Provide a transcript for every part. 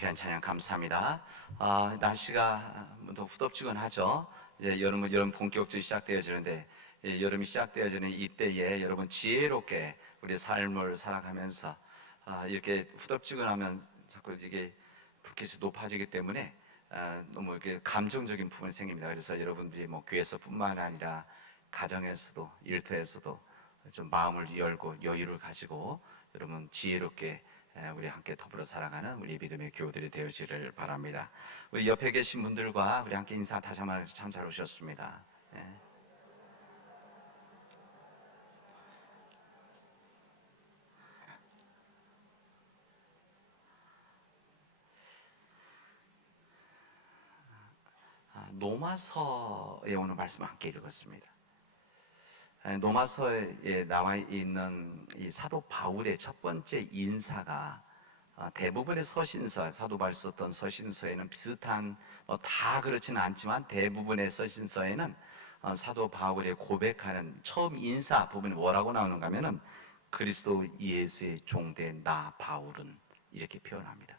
귀한 찬양 감사합니다. 날씨가 더 후덥지근하죠. 이제 여름 본격적으로 시작되어지는데, 여름이 시작되어지는 이때에 여러분 지혜롭게 우리 삶을 살아가면서 이렇게 후덥지근하면 자꾸 이게 불빛이 높아지기 때문에 너무 이렇게 감정적인 부분이 생깁니다. 그래서 여러분들이 뭐 교회에서뿐만 아니라 가정에서도 일터에서도 좀 마음을 열고 여유를 가지고 여러분 지혜롭게 우리 함께 더불어 살아가는 우리 믿음의 교우들이 되어지를 바랍니다. 우리 옆에 계신 분들과 우리 함께 인사 다시 한번 참 잘 오셨습니다. 노마서에 오늘 말씀 함께 읽었습니다. 노마서에 나와 있는 이 사도 바울의 첫 번째 인사가 대부분의 서신서, 사도 바울이 썼던 서신서에는 비슷한, 다 그렇지는 않지만 대부분의 서신서에는 사도 바울의 고백하는 처음 인사 부분이 뭐라고 나오는가 하면은 그리스도 예수의 종된 나 바울은 이렇게 표현합니다.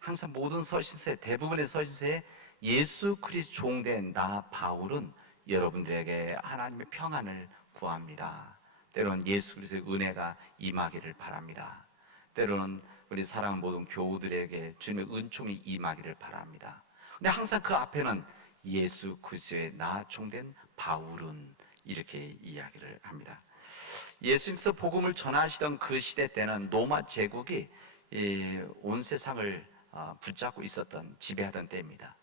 항상 모든 서신서에, 대부분의 서신서에 예수 그리스도 종된 나 바울은 여러분들에게 하나님의 평안을 구합니다. 때로는 예수 그리스도의 은혜가 임하기를 바랍니다. 때로는 우리 사랑하는 모든 교우들에게 주님의 은총이 임하기를 바랍니다. 근데 항상 그 앞에는 예수 그리스도의 나 종된 바울은 이렇게 이야기를 합니다. 예수님께서 복음을 전하시던 그 시대 때는 로마 제국이 온 세상을 붙잡고 있었던, 지배하던 때입니다.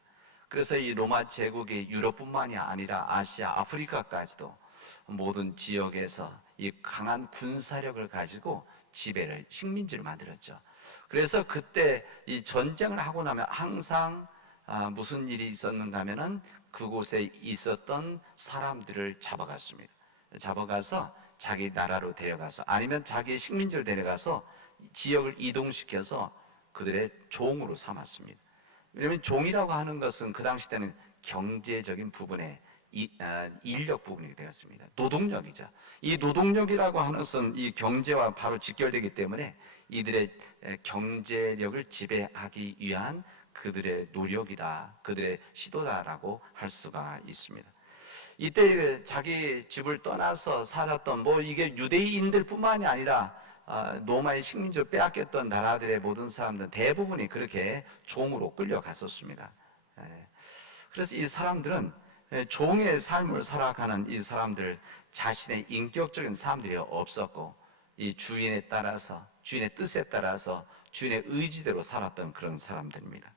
그래서 이 로마 제국이 유럽뿐만이 아니라 아시아, 아프리카까지도 모든 지역에서 이 강한 군사력을 가지고 지배를, 식민지를 만들었죠. 그래서 그때 이 전쟁을 하고 나면 항상 무슨 일이 있었는가 하면은 그곳에 있었던 사람들을 잡아갔습니다. 잡아가서 자기 나라로 데려가서, 아니면 자기 식민지로 데려가서 지역을 이동시켜서 그들의 종으로 삼았습니다. 왜냐하면 종이라고 하는 것은 그 당시 때는 경제적인 부분에 인력 부분이 되었습니다. 노동력이죠. 이 노동력이라고 하는 것은 이 경제와 바로 직결되기 때문에 이들의 경제력을 지배하기 위한 그들의 노력이다, 그들의 시도다라고 할 수가 있습니다. 이때 자기 집을 떠나서 살았던, 이게 유대인들 뿐만이 아니라 로마의 식민지를 빼앗겼던 나라들의 모든 사람들 대부분이 그렇게 종으로 끌려갔었습니다. 그래서 이 사람들은 종의 삶을 살아가는 이 사람들, 자신의 인격적인 사람들이 없었고 이 주인에 따라서, 주인의 뜻에 따라서 주인의 의지대로 살았던 그런 사람들입니다.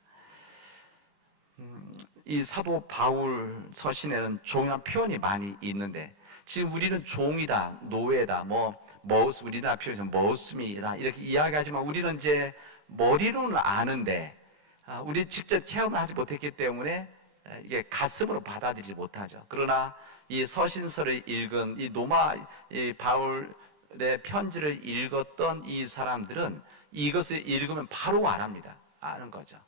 이 사도 바울 서신에는 종이라는 표현이 많이 있는데, 지금 우리는 종이다, 노예다, 우리나라 표현 머슴이다 이렇게 이야기하지만 우리는 이제 머리로는 아는데 우리 직접 체험을 하지 못했기 때문에 이게 가슴으로 받아들이지 못하죠. 그러나 이 서신서를 읽은 이 바울의 편지를 읽었던 이 사람들은 이것을 읽으면 바로 알합니다. 아는 거죠.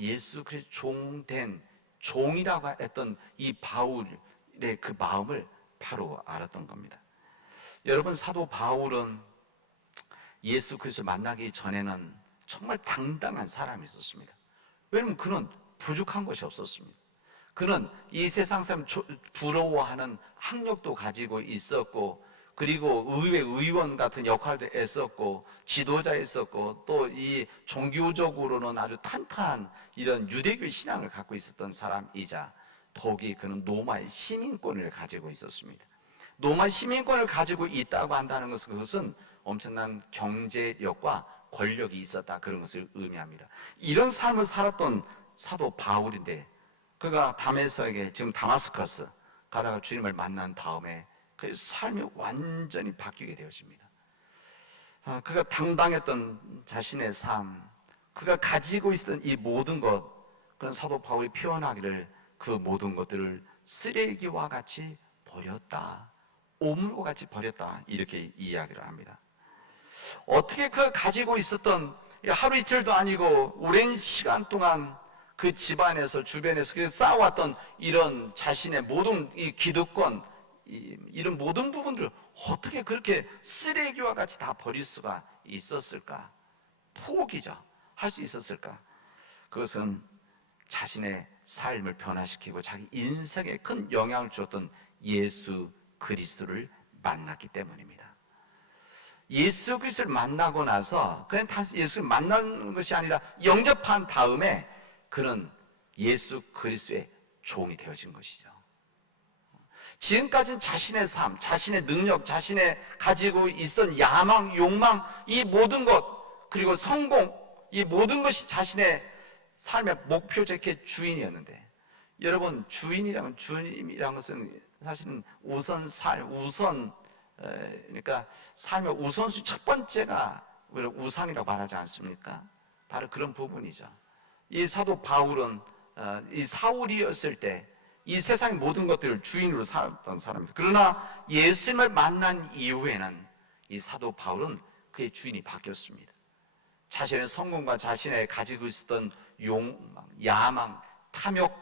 예수 그리스도 종된, 종이라고 했던 이 바울의 그 마음을 바로 알았던 겁니다. 여러분, 사도 바울은 예수 그리스도를 만나기 전에는 정말 당당한 사람이 있었습니다. 왜냐하면 그는 부족한 것이 없었습니다. 그는 이 세상 사람 부러워하는 학력도 가지고 있었고, 그리고 의회 의원 같은 역할도 했었고, 지도자였었고, 또 이 종교적으로는 아주 탄탄한 이런 유대교 신앙을 갖고 있었던 사람이자, 더욱이 그는 로마의 시민권을 가지고 있었습니다. 로마 시민권을 가지고 있다고 한다는 것은 그것은 엄청난 경제력과 권력이 있었다, 그런 것을 의미합니다. 이런 삶을 살았던 사도 바울인데, 그가 다메섹에, 지금 다마스커스 가다가 주님을 만난 다음에 그 삶이 완전히 바뀌게 되어집니다. 그가 당당했던 자신의 삶, 그가 가지고 있었던 이 모든 것, 그런 사도 바울이 표현하기를 그 모든 것들을 쓰레기와 같이 버렸다, 오물과 같이 버렸다, 이렇게 이야기를 합니다. 어떻게 그 가지고 있었던, 하루 이틀도 아니고 오랜 시간 동안 그 집안에서, 주변에서 쌓아왔던 이런 자신의 모든 이 기득권, 이런 모든 부분들을 어떻게 그렇게 쓰레기와 같이 다 버릴 수가 있었을까? 포기죠. 할 수 있었을까? 그것은 자신의 삶을 변화시키고 자기 인생에 큰 영향을 주었던 예수 그리스도를 만났기 때문입니다. 예수 그리스도를 만나고 나서 그냥 다시 예수를 만나는 것이 아니라 영접한 다음에 그는 예수 그리스도의 종이 되어진 것이죠. 지금까지는 자신의 삶, 자신의 능력, 자신의 가지고 있었던 야망, 욕망, 이 모든 것, 그리고 성공, 이 모든 것이 자신의 삶의 목표적인 주인이었는데, 여러분, 주님이라는 것은 사실은 그러니까 삶의 우선순위 첫 번째가 우상이라고 말하지 않습니까? 바로 그런 부분이죠. 이 사도 바울은 이 사울이었을 때 이 세상의 모든 것들을 주인으로 살았던 사람입니다. 그러나 예수님을 만난 이후에는 이 사도 바울은 그의 주인이 바뀌었습니다. 자신의 성공과 자신의 가지고 있었던 욕망, 야망, 탐욕,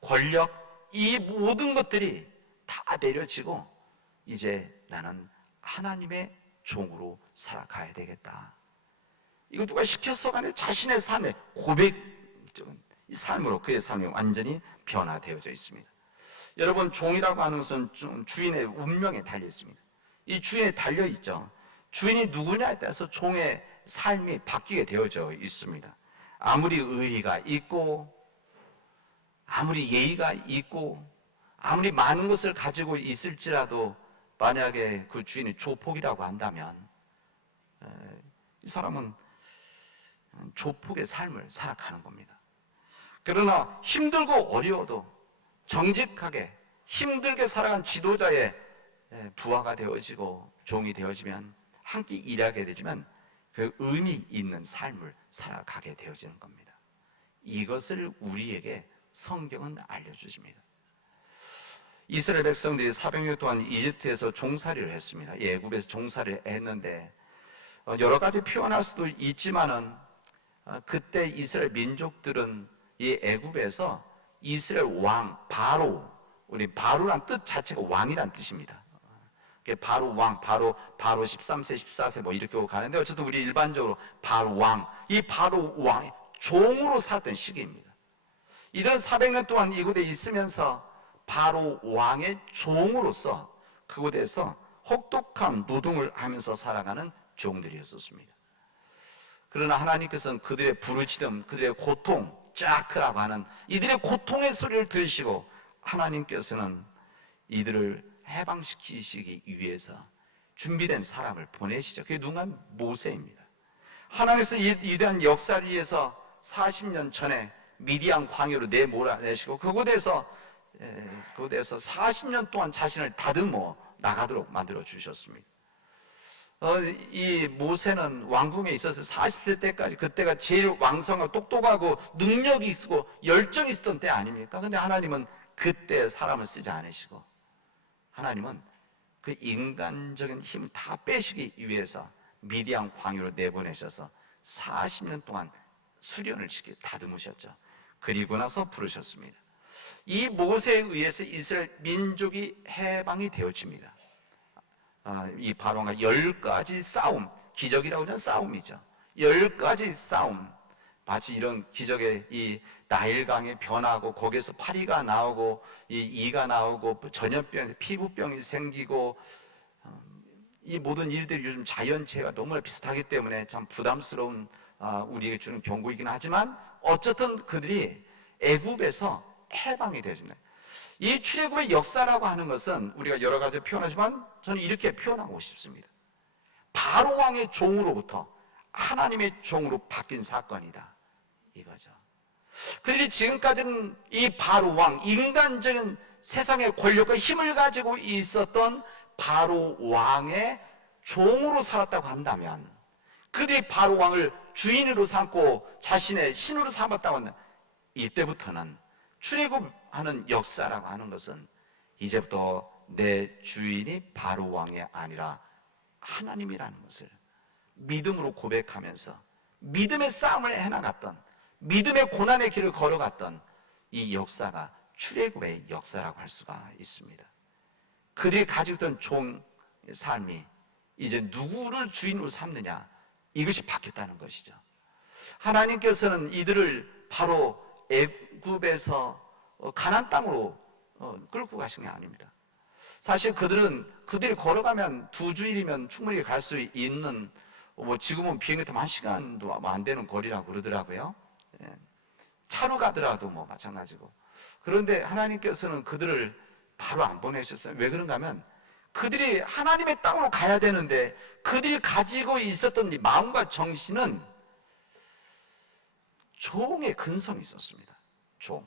권력, 이 모든 것들이 다 내려지고 이제 나는 하나님의 종으로 살아가야 되겠다. 이거 누가 시켰어가 아니라 자신의 삶의 고백적인 이 삶으로 그의 삶이 완전히 변화되어져 있습니다. 여러분, 종이라고 하는 것은 주인의 운명에 달려 있습니다. 이 주인에 달려 있죠. 주인이 누구냐에 따라서 종의 삶이 바뀌게 되어져 있습니다. 아무리 의리가 있고, 아무리 예의가 있고, 아무리 많은 것을 가지고 있을지라도 만약에 그 주인이 조폭이라고 한다면 이 사람은 조폭의 삶을 살아가는 겁니다. 그러나 힘들고 어려워도 정직하게 힘들게 살아간 지도자의 부하가 되어지고 종이 되어지면 함께 일하게 되지만 그 의미 있는 삶을 살아가게 되어지는 겁니다. 이것을 우리에게 성경은 알려주십니다. 이스라엘 백성들이 400년 동안 이집트에서 종살이를 했습니다. 애굽에서 종살이를 했는데 여러 가지 표현할 수도 있지만은 그때 이스라엘 민족들은 이 애굽에서 이스라엘 왕 바로, 우리 바로란 뜻 자체가 왕이란 뜻입니다. 바로 왕, 바로 13세, 14세 뭐 이렇게 가는데 어쨌든 우리 일반적으로 바로 왕, 이 바로 왕의 종으로 살던 시기입니다. 이들은 400년 동안 이곳에 있으면서 바로 왕의 종으로서 그곳에서 혹독한 노동을 하면서 살아가는 종들이었습니다. 그러나 하나님께서는 그들의 부르짖음, 그들의 고통, 짜크라고 하는 이들의 고통의 소리를 들으시고 하나님께서는 이들을 해방시키시기 위해서 준비된 사람을 보내시죠. 그게 누군가 모세입니다. 하나님께서 이 위대한 역사를 위해서 40년 전에 미디안 광야로 내몰아내시고 그곳에서 40년 동안 자신을 다듬어 나가도록 만들어 주셨습니다. 이 모세는 왕궁에 있어서 40세 때까지 그때가 제일 왕성하고 똑똑하고 능력이 있고 열정이 있었던 때 아닙니까? 근데 하나님은 그때 사람을 쓰지 않으시고 하나님은 그 인간적인 힘을 다 빼시기 위해서 미디안 광야로 내보내셔서 40년 동안 수련을 시켜 다듬으셨죠. 그리고 나서 부르셨습니다. 이 모세에 의해서 이스라엘 민족이 해방이 되어집니다. 이 바로가 10가지 싸움, 기적이라고 하는 싸움이죠. 10가지 싸움, 마치 이런 기적의 이 나일강이 변하고 거기에서 파리가 나오고 이 이가 나오고 전염병, 피부병이 생기고 이 모든 일들이 요즘 자연재해와 너무나 비슷하기 때문에 참 부담스러운 우리에게 주는 경고이긴 하지만 어쨌든 그들이 애굽에서 해방이 되어집니다. 이 출애굽의 역사라고 하는 것은 우리가 여러 가지 표현하지만 저는 이렇게 표현하고 싶습니다. 바로 왕의 종으로부터 하나님의 종으로 바뀐 사건이다 이거죠. 그들이 지금까지는 이 바로 왕, 인간적인 세상의 권력과 힘을 가지고 있었던 바로 왕의 종으로 살았다고 한다면 그들이 바로 왕을 주인으로 삼고 자신의 신으로 삼았다고 한다면 이때부터는 출애굽하는 역사라고 하는 것은 이제부터 내 주인이 바로 왕이 아니라 하나님이라는 것을 믿음으로 고백하면서 믿음의 싸움을 해나갔던 믿음의 고난의 길을 걸어갔던 이 역사가 출애굽의 역사라고 할 수가 있습니다. 그들이 가지고 있던 종 삶이 이제 누구를 주인으로 삼느냐 이것이 바뀌었다는 것이죠. 하나님께서는 이들을 바로 애굽에서 가나안 땅으로 끌고 가신 게 아닙니다. 사실 그들이 걸어가면 2주일이면 충분히 갈 수 있는, 지금은 비행기 타면 1시간도 안 되는 거리라고 그러더라고요. 예. 차로 가더라도 마찬가지고. 그런데 하나님께서는 그들을 바로 안 보내셨어요. 왜 그런가 하면 그들이 하나님의 땅으로 가야 되는데 그들이 가지고 있었던 이 마음과 정신은 종의 근성이 있었습니다. 종.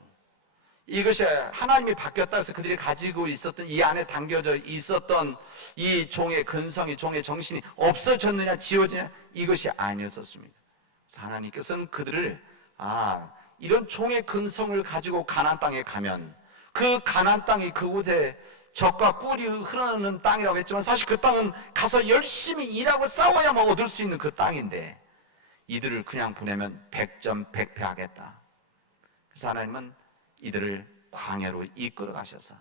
이것이 하나님이 바뀌었다 해서 그들이 가지고 있었던, 이 안에 담겨져 있었던 이 종의 근성이, 종의 정신이 없어졌느냐 지워지냐, 이것이 아니었었습니다. 그래서 하나님께서는 그들을 이런 종의 근성을 가지고 가나안 땅에 가면, 그 가나안 땅이 그곳에 젖과 꿀이 흐르는 땅이라고 했지만 사실 그 땅은 가서 열심히 일하고 싸워야만 얻을 수 있는 그 땅인데 이들을 그냥 보내면 백전백패하겠다. 그래서 하나님은 이들을 광야로 이끌어 가셔서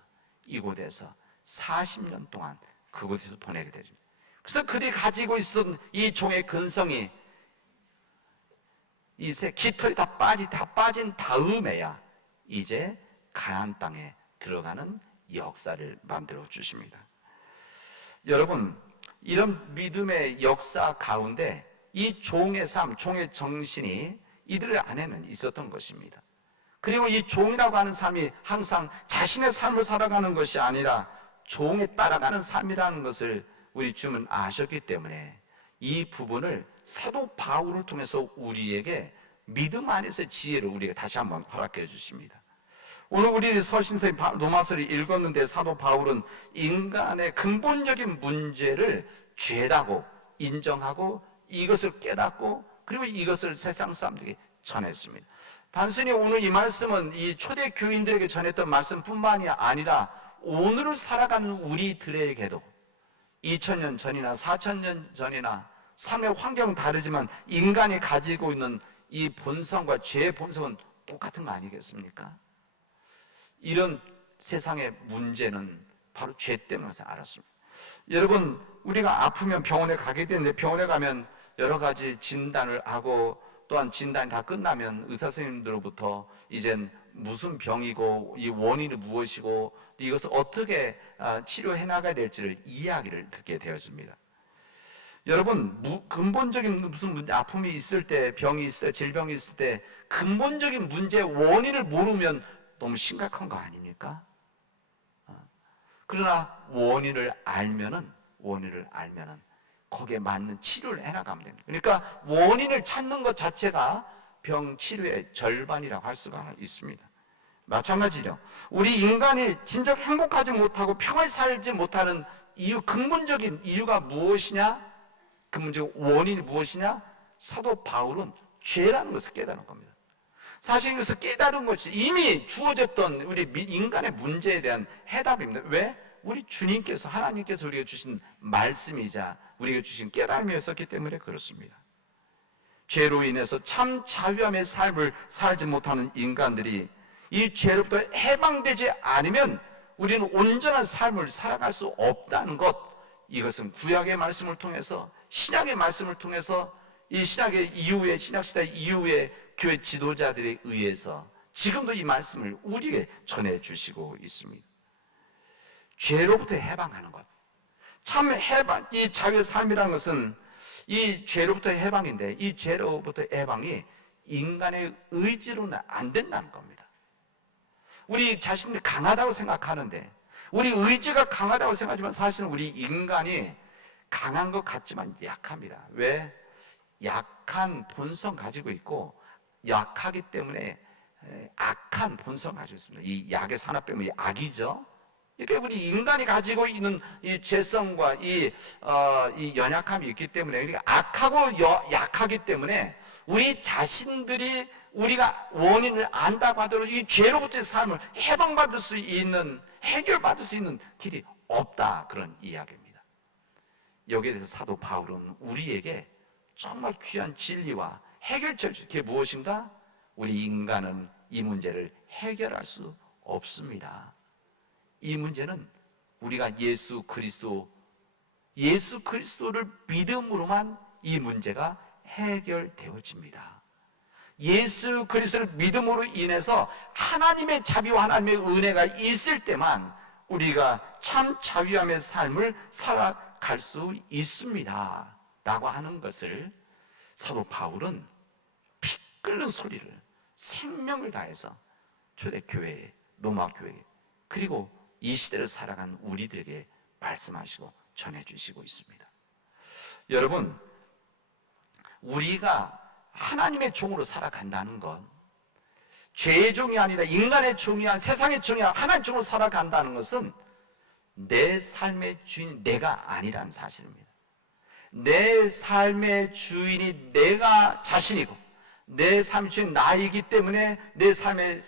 이곳에서 40년 동안 그곳에서 보내게 되죠. 그래서 그들이 가지고 있었던 이 종의 근성이 이제 깃털이 다 빠진 다음에야 이제 가나안 땅에 들어가는 역사를 만들어 주십니다. 여러분, 이런 믿음의 역사 가운데 이 종의 삶, 종의 정신이 이들 안에는 있었던 것입니다. 그리고 이 종이라고 하는 삶이 항상 자신의 삶을 살아가는 것이 아니라 종에 따라가는 삶이라는 것을 우리 주님은 아셨기 때문에 이 부분을 사도 바울을 통해서 우리에게 믿음 안에서의 지혜를 우리에게 다시 한번 허락해 주십니다. 오늘 우리 서신서의 로마서를 읽었는데 사도 바울은 인간의 근본적인 문제를 죄라고 인정하고 이것을 깨닫고 그리고 이것을 세상 사람들에게 전했습니다. 단순히 오늘 이 말씀은 이 초대 교인들에게 전했던 말씀뿐만이 아니라 오늘을 살아가는 우리들에게도 2000년 전이나 4000년 전이나 삶의 환경은 다르지만 인간이 가지고 있는 이 본성과 죄의 본성은 똑같은 거 아니겠습니까? 이런 세상의 문제는 바로 죄 때문에서 알았습니다. 여러분, 우리가 아프면 병원에 가게 되는데 병원에 가면 여러 가지 진단을 하고 또한 진단이 다 끝나면 의사 선생님들로부터 이젠 무슨 병이고 이 원인이 무엇이고 이것을 어떻게 치료해 나가야 될지를 이야기를 듣게 되었습니다. 여러분, 근본적인 무슨 문제, 아픔이 있을 때, 병이 있을 때, 질병이 있을 때 근본적인 문제의 원인을 모르면 너무 심각한 거 아닙니까? 그러나 원인을 알면은 거기에 맞는 치료를 해나가면 됩니다. 그러니까 원인을 찾는 것 자체가 병 치료의 절반이라고 할 수가 있습니다. 마찬가지로 우리 인간이 진정 행복하지 못하고 평화에 살지 못하는 이유, 근본적인 이유가 무엇이냐? 근본적 원인이 무엇이냐? 사도 바울은 죄라는 것을 깨달은 겁니다. 사실 이것을 깨달은 것이 이미 주어졌던 우리 인간의 문제에 대한 해답입니다. 왜? 우리 주님께서, 하나님께서 우리에게 주신 말씀이자 우리에게 주신 깨달음이었기 때문에 그렇습니다. 죄로 인해서 참 자유함의 삶을 살지 못하는 인간들이 이 죄로부터 해방되지 않으면 우리는 온전한 삶을 살아갈 수 없다는 것, 이것은 구약의 말씀을 통해서, 신약의 말씀을 통해서, 이 신약의 이후에, 신약시대 이후에 교회 지도자들에 의해서 지금도 이 말씀을 우리에게 전해주시고 있습니다. 죄로부터 해방하는 것, 참 해방, 이 자유의 삶이라는 것은 이 죄로부터 해방인데 이 죄로부터 해방이 인간의 의지로는 안 된다는 겁니다. 우리 자신이 강하다고 생각하는데, 우리 의지가 강하다고 생각하지만 사실은 우리 인간이 강한 것 같지만 약합니다. 왜? 약한 본성 가지고 있고 약하기 때문에 악한 본성 가지고 있습니다. 이 약의 산화병이 악이죠. 이렇게 우리 인간이 가지고 있는 이 죄성과 이 연약함이 있기 때문에, 그러니까 악하고 약하기 때문에 우리 자신들이 우리가 원인을 안다고 하더라도 이 죄로부터의 삶을 해방받을 수 있는, 해결받을 수 있는 길이 없다, 그런 이야기입니다. 여기에 대해서 사도 바울은 우리에게 정말 귀한 진리와 해결책을 주죠. 그게 무엇인가? 우리 인간은 이 문제를 해결할 수 없습니다. 이 문제는 우리가 예수 그리스도를 믿음으로만 이 문제가 해결되어집니다. 예수 그리스도를 믿음으로 인해서 하나님의 자비와 하나님의 은혜가 있을 때만 우리가 참 자유함의 삶을 살아갈 수 있습니다 라고 하는 것을 사도 바울은 피 끓는 소리를 생명을 다해서 초대교회에, 로마교회에, 그리고 이 시대를 살아간 우리들에게 말씀하시고 전해주시고 있습니다. 여러분, 우리가 하나님의 종으로 살아간다는 건 죄의 종이 아니라 인간의 종이 아니라 세상의 종이 아니라 하나님의 종으로 살아간다는 것은 내 삶의 주인이 내가 아니라는 사실입니다. 내 삶의 주인이 내가 자신이고 내 삶의 주인 나이기 때문에 내 삶의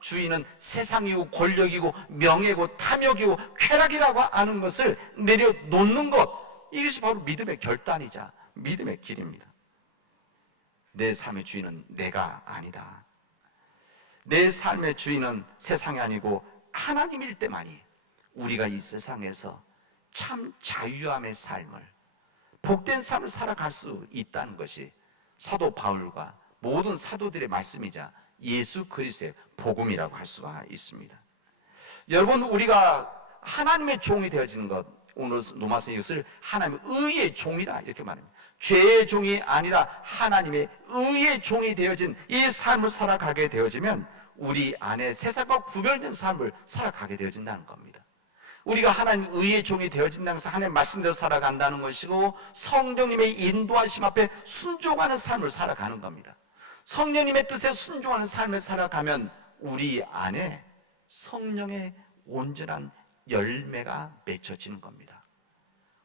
주인은 세상이고 권력이고 명예고 탐욕이고 쾌락이라고 하는 것을 내려놓는 것, 이것이 바로 믿음의 결단이자 믿음의 길입니다. 내 삶의 주인은 내가 아니다. 내 삶의 주인은 세상이 아니고 하나님일 때만이 우리가 이 세상에서 참 자유함의 삶을, 복된 삶을 살아갈 수 있다는 것이 사도 바울과 모든 사도들의 말씀이자 예수 그리스도의 복음이라고 할 수가 있습니다. 여러분, 우리가 하나님의 종이 되어지는 것, 오늘 로마서 이것을 하나님의 의의 종이다 이렇게 말합니다. 죄의 종이 아니라 하나님의 의의 종이 되어진 이 삶을 살아가게 되어지면 우리 안에 세상과 구별된 삶을 살아가게 되어진다는 겁니다. 우리가 하나님 의의 종이 되어진다는 것은 하나님의 말씀대로 살아간다는 것이고 성령님의 인도하심 앞에 순종하는 삶을 살아가는 겁니다. 성령님의 뜻에 순종하는 삶을 살아가면 우리 안에 성령의 온전한 열매가 맺혀지는 겁니다.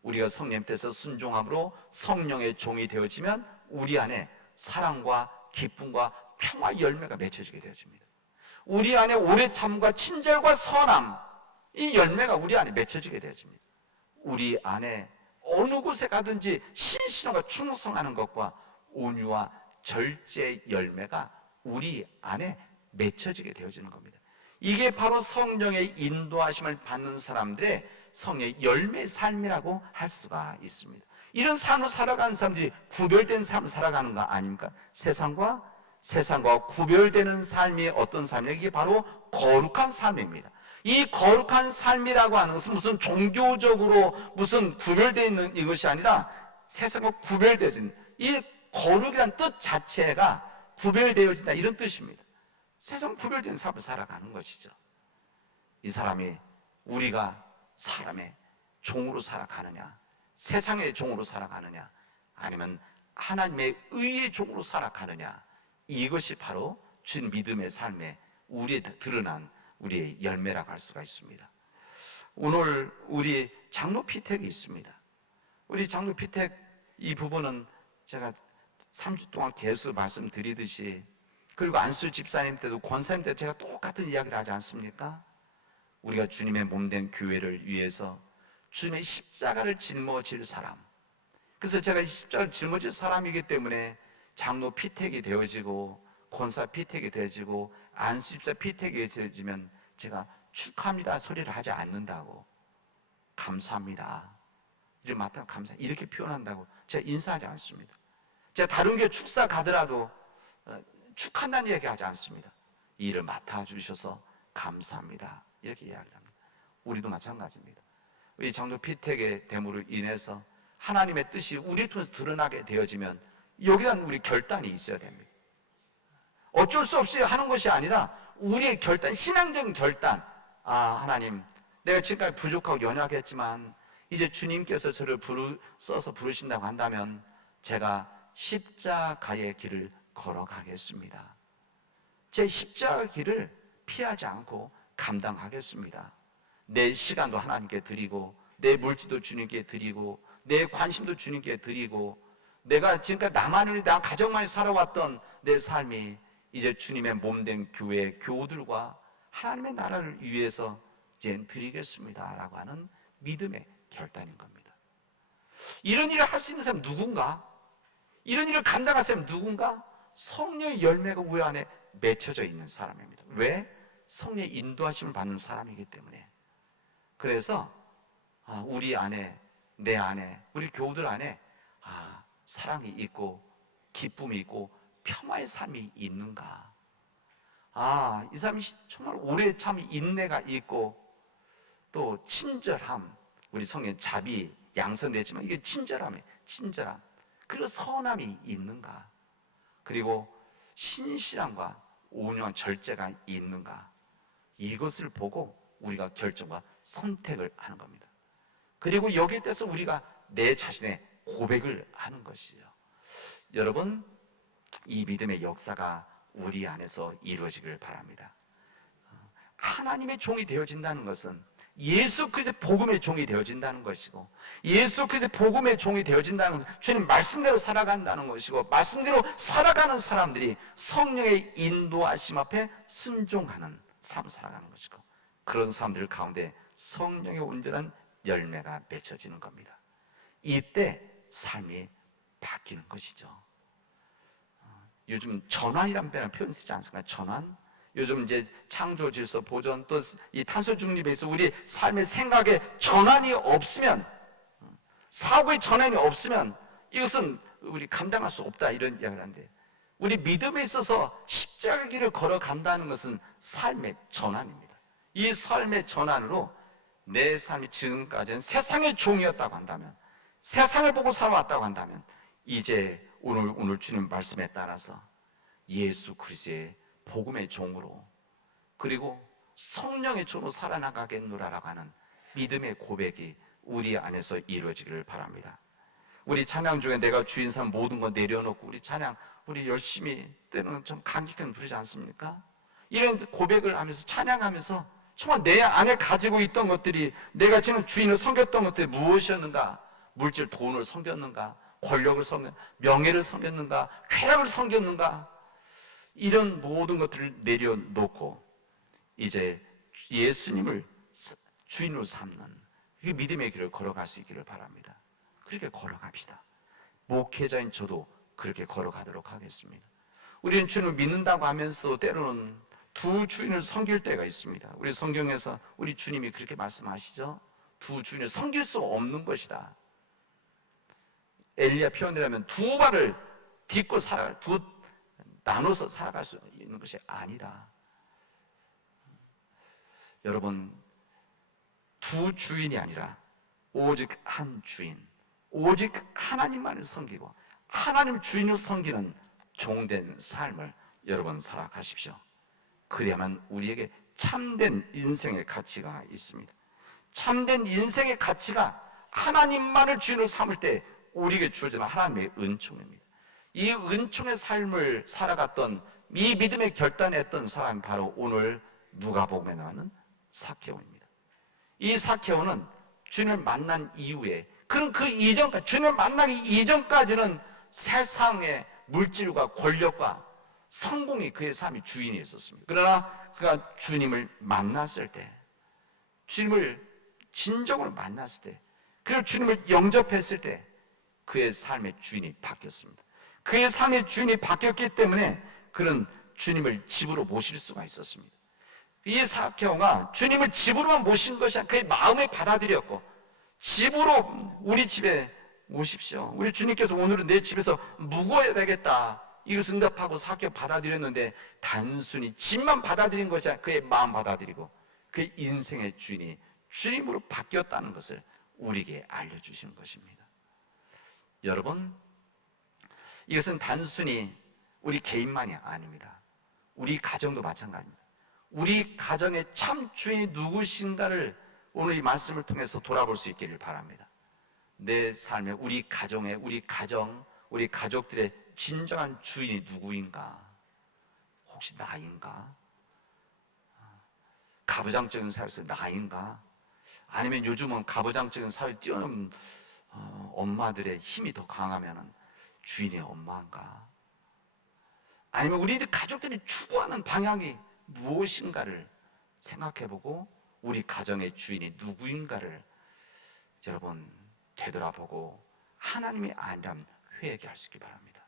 우리가 성령 뜻에 순종함으로 성령의 종이 되어지면 우리 안에 사랑과 기쁨과 평화 열매가 맺혀지게 되어집니다. 우리 안에 오래 참과 친절과 선함, 이 열매가 우리 안에 맺혀지게 되어집니다. 우리 안에 어느 곳에 가든지 신실함과 충성하는 것과 온유와 절제 열매가 우리 안에 맺혀지게 되어지는 겁니다. 이게 바로 성령의 인도하심을 받는 사람들의 성령의 열매의 삶이라고 할 수가 있습니다. 이런 삶을 살아가는 사람들이 구별된 삶을 살아가는 거 아닙니까? 세상과 구별되는 삶이 어떤 삶이냐? 이게 바로 거룩한 삶입니다. 이 거룩한 삶이라고 하는 것은 무슨 종교적으로 무슨 구별되어 있는 이것이 아니라 세상과 구별되어진 이 거룩이라는 뜻 자체가 구별되어진다 이런 뜻입니다. 세상 구별된 삶을 살아가는 것이죠. 이 사람이 우리가 사람의 종으로 살아가느냐, 세상의 종으로 살아가느냐, 아니면 하나님의 의의 종으로 살아가느냐, 이것이 바로 주님 믿음의 삶에 우리에 드러난 우리의 열매라고 할 수가 있습니다. 오늘 우리 장로 피택이 있습니다. 우리 장로 피택 이 부분은 제가 3주 동안 계속 말씀드리듯이, 그리고 안수 집사님 때도 권사님 때도 제가 똑같은 이야기를 하지 않습니까? 우리가 주님의 몸된 교회를 위해서 주님의 십자가를 짊어질 사람, 그래서 제가 이 십자가를 짊어질 사람이기 때문에 장로 피택이 되어지고 권사 피택이 되어지고 안수 집사 피택이 되어지면 제가 축하합니다 소리를 하지 않는다고, 감사합니다 이렇게 맡아 감사 이렇게 표현한다고 제가 인사하지 않습니다. 제가 다른 교회 축사 가더라도 축한다는 얘기 하지 않습니다. 이 일을 맡아주셔서 감사합니다 이렇게 이야기를 합니다. 우리도 마찬가지입니다. 이 장로 피택의 됨으로 인해서 하나님의 뜻이 우리 통해서 드러나게 되어지면 여기에 대한 우리 결단이 있어야 됩니다. 어쩔 수 없이 하는 것이 아니라 우리의 결단, 신앙적인 결단. 아, 하나님, 내가 지금까지 부족하고 연약했지만 이제 주님께서 저를 써서 부르신다고 한다면 제가 십자가의 길을 걸어가겠습니다. 제 십자가 길을 피하지 않고 감당하겠습니다. 내 시간도 하나님께 드리고 내 물질도 주님께 드리고 내 관심도 주님께 드리고 내가 지금까지 나만을 나 가정만이 살아왔던 내 삶이 이제 주님의 몸된 교회 교우들과 하나님의 나라를 위해서 이제 드리겠습니다 라고 하는 믿음의 결단인 겁니다. 이런 일을 할 수 있는 사람 누군가? 이런 일을 감당할 사람 누군가? 성령의 열매가 우리 안에 맺혀져 있는 사람입니다. 왜? 성령의 인도하심을 받는 사람이기 때문에. 그래서 우리 안에, 내 안에, 우리 교우들 안에 사랑이 있고 기쁨이 있고 평화의 삶이 있는가? 이 사람이 정말 오래 참 인내가 있고 또 친절함, 우리 성경 자비, 양선되지만 이게 친절함이에요. 친절함. 그리고 선함이 있는가? 그리고 신실함과 온유한 절제가 있는가? 이것을 보고 우리가 결정과 선택을 하는 겁니다. 그리고 여기에 대해서 우리가 내 자신의 고백을 하는 것이죠. 여러분, 이 믿음의 역사가 우리 안에서 이루어지길 바랍니다. 하나님의 종이 되어진다는 것은 예수 그리스도의 복음의 종이 되어진다는 것이고, 예수 그리스도의 복음의 종이 되어진다는 것은 주님 말씀대로 살아간다는 것이고, 말씀대로 살아가는 사람들이 성령의 인도하심 앞에 순종하는 삶을 살아가는 것이고, 그런 사람들 가운데 성령의 온전한 열매가 맺혀지는 겁니다. 이때 삶이 바뀌는 것이죠. 요즘 전환이라는 표현 쓰지 않습니까? 전환? 요즘 이제 창조 질서 보존 또 이 탄소 중립에서 우리 삶의 생각에 전환이 없으면, 사고의 전환이 없으면 이것은 우리 감당할 수 없다, 이런 이야기를 하는데, 우리 믿음에 있어서 십자가 길을 걸어간다는 것은 삶의 전환입니다. 이 삶의 전환으로 내 삶이 지금까지는 세상의 종이었다고 한다면, 세상을 보고 살아왔다고 한다면, 이제 오늘 주님 말씀에 따라서 예수 그리스도의 복음의 종으로, 그리고 성령의 종으로 살아나가겠노라라고 하는 믿음의 고백이 우리 안에서 이루어지기를 바랍니다. 우리 찬양 중에 내가 주인 삼은 모든 거 내려놓고 우리 찬양, 우리 열심히 때로는 좀 감격하게 부르지 않습니까? 이런 고백을 하면서 찬양하면서 정말 내 안에 가지고 있던 것들이, 내가 지금 주인을 섬겼던 것들이 무엇이었는가? 물질, 돈을 섬겼는가? 권력을 섬겼는가? 명예를 섬겼는가? 쾌락을 섬겼는가? 이런 모든 것들을 내려놓고 이제 예수님을 주인으로 삼는 그 믿음의 길을 걸어갈 수 있기를 바랍니다. 그렇게 걸어갑시다. 목회자인 저도 그렇게 걸어가도록 하겠습니다. 우리는 주님을 믿는다고 하면서 때로는 두 주인을 섬길 때가 있습니다. 우리 성경에서 우리 주님이 그렇게 말씀하시죠. 두 주인을 섬길 수 없는 것이다. 엘리야 표현이라면 두 발을 딛고 나눠서 살아갈 수 있는 것이 아니다. 여러분, 두 주인이 아니라 오직 한 주인, 오직 하나님만을 섬기고 하나님 주인을 섬기는 종된 삶을 여러분 살아가십시오. 그래야만 우리에게 참된 인생의 가치가 있습니다. 참된 인생의 가치가 하나님만을 주인으로 삼을 때 우리에게 주어지는 하나님의 은총입니다. 이 은총의 삶을 살아갔던, 이 믿음의 결단했던 사람이 바로 오늘 누가복음에 나오는 삭개오입니다. 이 삭개오는 주님을 만난 이후에, 그럼 그 이전까지, 주님을 만나기 이전까지는 세상의 물질과 권력과 성공이 그의 삶의 주인이었습니다. 그러나 그가 주님을 만났을 때, 주님을 진정으로 만났을 때, 그리고 주님을 영접했을 때 그의 삶의 주인이 바뀌었습니다. 그의 삶의 주인이 바뀌었기 때문에 그는 주님을 집으로 모실 수가 있었습니다. 이 삭개오가 주님을 집으로만 모신 것이 아니라 그의 마음에 받아들였고, 집으로 우리 집에 모십시오. 우리 주님께서 오늘은 내 집에서 묵어야 되겠다, 이것을 응답하고 삭개오 받아들였는데, 단순히 집만 받아들인 것이 아니라 그의 마음 받아들이고 그의 인생의 주인이 주님으로 바뀌었다는 것을 우리에게 알려주시는 것입니다. 여러분, 이것은 단순히 우리 개인만이 아닙니다. 우리 가정도 마찬가지입니다. 우리 가정의 참 주인이 누구신가를 오늘 이 말씀을 통해서 돌아볼 수 있기를 바랍니다. 내 삶에 우리 가정의, 우리 가족들의 진정한 주인이 누구인가? 혹시 나인가? 가부장적인 사회에서 나인가? 아니면 요즘은 가부장적인 사회에 뛰어넘는 엄마들의 힘이 더 강하면 주인의 엄마인가? 아니면 우리들 가족들이 추구하는 방향이 무엇인가를 생각해보고 우리 가정의 주인이 누구인가를 여러분 되돌아보고 하나님이 아니라면 회개할 수 있기 바랍니다.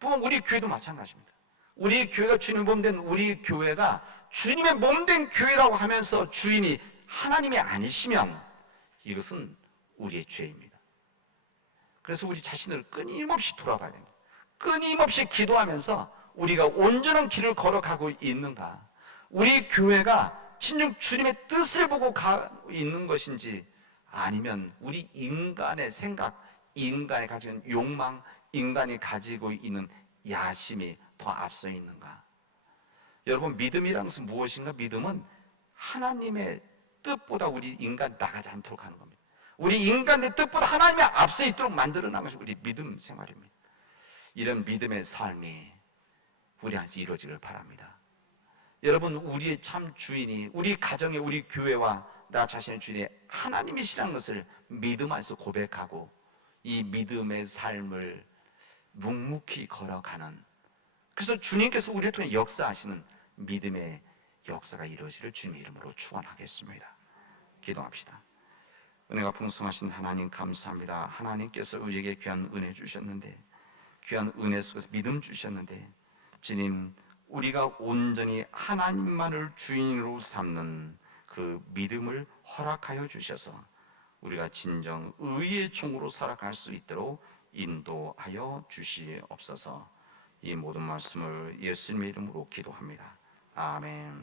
또한 우리 교회도 마찬가지입니다. 우리 교회가 주님 몸된 우리 교회가 주님의 몸된 교회라고 하면서 주인이 하나님이 아니시면 이것은 우리의 죄입니다. 그래서 우리 자신을 끊임없이 돌아봐야 됩니다. 끊임없이 기도하면서 우리가 온전한 길을 걸어가고 있는가? 우리 교회가 진정 주님의 뜻을 보고 가고 있는 것인지, 아니면 우리 인간의 생각, 인간이 가지는 욕망, 인간이 가지고 있는 야심이 더 앞서 있는가? 여러분, 믿음이란 것은 무엇인가? 믿음은 하나님의 뜻보다 우리 인간 나가지 않도록 하는 겁니다. 우리 인간의 뜻보다 하나님의 앞서 있도록 만들어 나가는 것이 우리 믿음 생활입니다. 이런 믿음의 삶이 우리 안에서 이루어지길 바랍니다. 여러분, 우리의 참 주인이, 우리 가정의, 우리 교회와 나 자신의 주인이 하나님이시라는 것을 믿음 안에서 고백하고 이 믿음의 삶을 묵묵히 걸어가는, 그래서 주님께서 우리를 통해 역사하시는 믿음의 역사가 이루어지를 주님의 이름으로 축원하겠습니다. 기도합시다. 은혜가 풍성하신 하나님 감사합니다. 하나님께서 우리에게 귀한 은혜 주셨는데, 귀한 은혜 속에서 믿음 주셨는데, 주님, 우리가 온전히 하나님만을 주인으로 삼는 그 믿음을 허락하여 주셔서 우리가 진정 의의 종으로 살아갈 수 있도록 인도하여 주시옵소서. 이 모든 말씀을 예수님의 이름으로 기도합니다. 아멘.